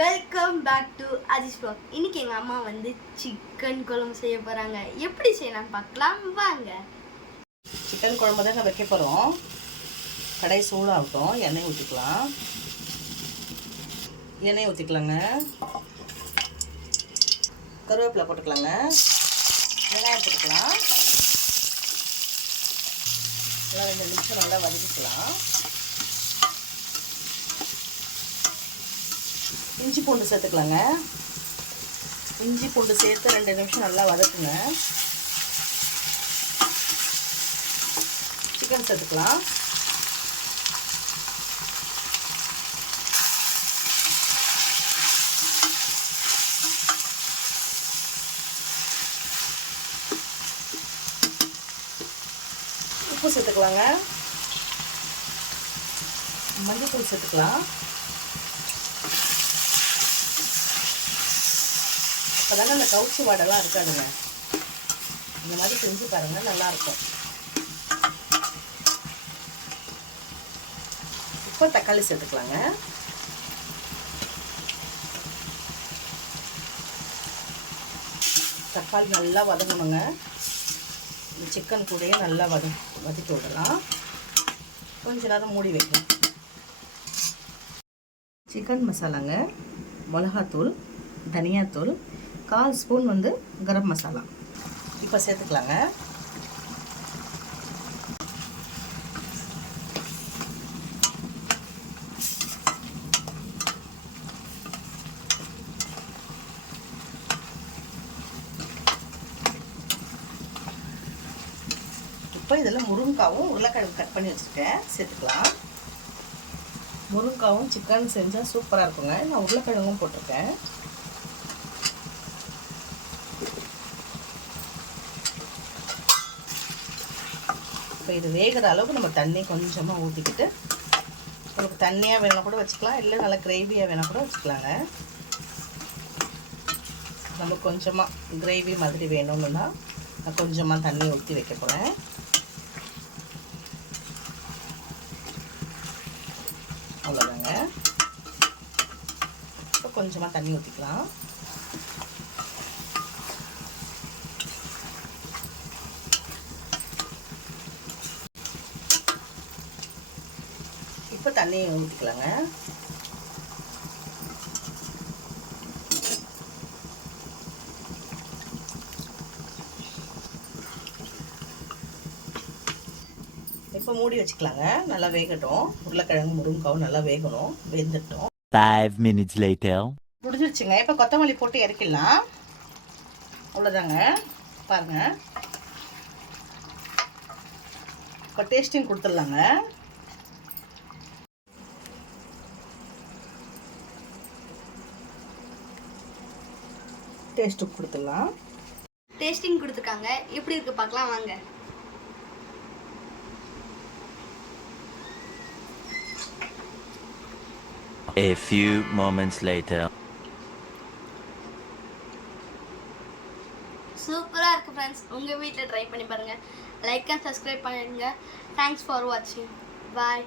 Welcome back to Aziz vlog. இன்னைக்கு எங்கள் அம்மா வந்து சிக்கன் குழம்பு செய்ய போகிறாங்க. எப்படி செய்யலாம் பார்க்கலாம் வாங்க. சிக்கன் குழம்பு தான் வைக்க போகிறோம். கடாய் சூடாகட்டும். எண்ணெய் ஊற்றிக்கலாங்க. கருவேப்பிலை போட்டுக்கலாங்க. வெங்காயம் போட்டுக்கலாம். எல்லாம் 2 நிமிஷம் நல்லா வதக்கிக்கலாம். இஞ்சி பூண்டு சேர்த்துக்கலாங்க. இஞ்சி பூண்டு சேர்த்து 2 நிமிஷம் நல்லா வதக்குங்க. சிக்கன் சேர்த்துக்கலாம். உப்பு சேர்த்துக்கலாங்க. மஞ்சள் சேர்த்துக்கலாம். அப்போதாங்க அந்த கவுச்சி வாடெல்லாம் இருக்காதுங்க. இந்த மாதிரி செஞ்சு பாருங்கள், நல்லாயிருக்கும். இப்போ தக்காளி சேர்த்துக்கலாங்க. தக்காளி நல்லா வதங்கணுங்க. இந்த சிக்கன் கூடயே நல்லா வதக்கி விடலாம். கொஞ்ச நேரம் மூடி வைக்கலாம். சிக்கன் மசாலாங்க, மிளகாத்தூள், தனியாத்தூள், 1/4 ஸ்பூன் கரம் மசாலா இப்போ சேர்த்துக்கலாங்க. இப்போ இதில் முருங்கைக்காவும் உருளைக்கிழங்கு கட் பண்ணி வச்சுருக்கேன், சேர்த்துக்கலாம். முருங்கைக்காவும் சிக்கன் செஞ்சால் சூப்பராக இருக்குங்க. நான் உருளைக்கிழங்கும் போட்டிருக்கேன். இப்போ இது வேகிற அளவுக்கு நம்ம தண்ணி கொஞ்சமாக ஊற்றிக்கிட்டு, உங்களுக்கு தண்ணியாக வேணால் கூட வச்சுக்கலாம், இல்லை நல்லா கிரேவியாக வேணால் கூட வச்சுக்கலாங்க. நம்ம கொஞ்சமாக கிரேவி மாதிரி வேணும்னா நான் கொஞ்சமாக தண்ணி ஊற்றி வைக்க போகிறேன். அவ்வளோதாங்க. இப்போ கொஞ்சமாக தண்ணி ஊற்றிக்கலாம். இப்போ தண்ணி ஊற்றிக்கலாங்க. இப்போ மூடி வச்சுக்கலாங்க. நல்லா வேகட்டும். உருளைக்கிழங்கு முருங்கைக்காவும் நல்லா வேகணும். வெந்துட்டோம். 5 minutes later. முடிஞ்சிருச்சுங்க. இப்போ கொத்தமல்லி போட்டு இறக்கிடலாம். அவ்வளோதாங்க. பாருங்கள், இப்போ டேஸ்டிங் கொடுத்துடலாங்க. டேஸ்ட்டு கொடுத்துடலாம். டேஸ்டிங் கொடுத்துருக்காங்க. எப்படி இருக்கு பார்க்கலாம் வாங்க. A few moments later. சூப்பராக இருக்குது ஃப்ரெண்ட்ஸ். உங்கள் வீட்டில் ட்ரை பண்ணி பாருங்கள். லைக் அண்ட் சப்ஸ்கிரைப் பண்ணிடுங்க. தேங்க்ஸ் ஃபார் வாட்சிங். பாய்.